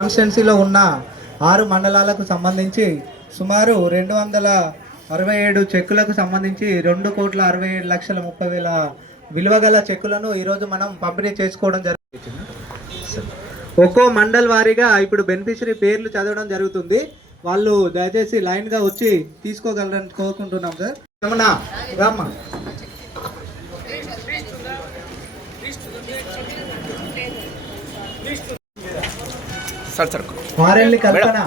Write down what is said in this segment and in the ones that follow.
కాన్స్టెన్సీలో ఉన్న ఆరు మండలాలకు సంబంధించి సుమారు రెండు వందల అరవై ఏడు చెక్కులకు సంబంధించి రెండు కోట్ల అరవై ఏడు లక్షల ముప్పై వేల విలువ గల చెక్కులను ఈరోజు మనం పంపిణీ చేసుకోవడం జరుగుతుంది ఒక్కో మండల్ వారీగా ఇప్పుడు బెనిఫిషరీ పేర్లు చదవడం జరుగుతుంది వాళ్ళు దయచేసి లైన్గా వచ్చి తీసుకోగలరని కోరుకుంటున్నాం సార్ రమణ రామ్మ వారెల్లి కల్పన.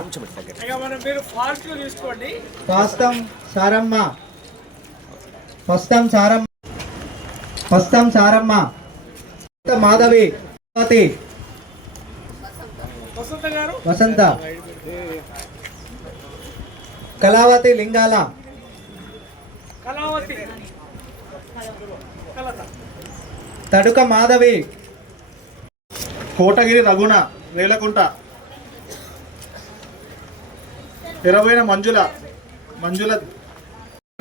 పాస్తం సారమ్మ. పస్తం సారమ్మ. పస్తం సారమ్మ. మాధవి. వసంతి, వసంత గారు. వసంత. కళావతి లింగాల. తడుక మాధవి. కోటగిరి రఘున రేలకుంట ఇరవైన మంజుల మంజుల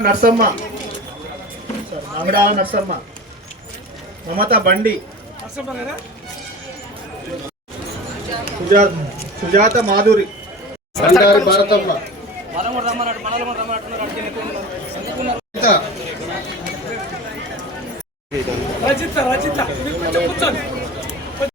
నర్సమ్మ. మామిడాల నర్సమ్మ. మమత బండి. సుజాత మాధురి. భారతమ్మ. రచిత రచిత.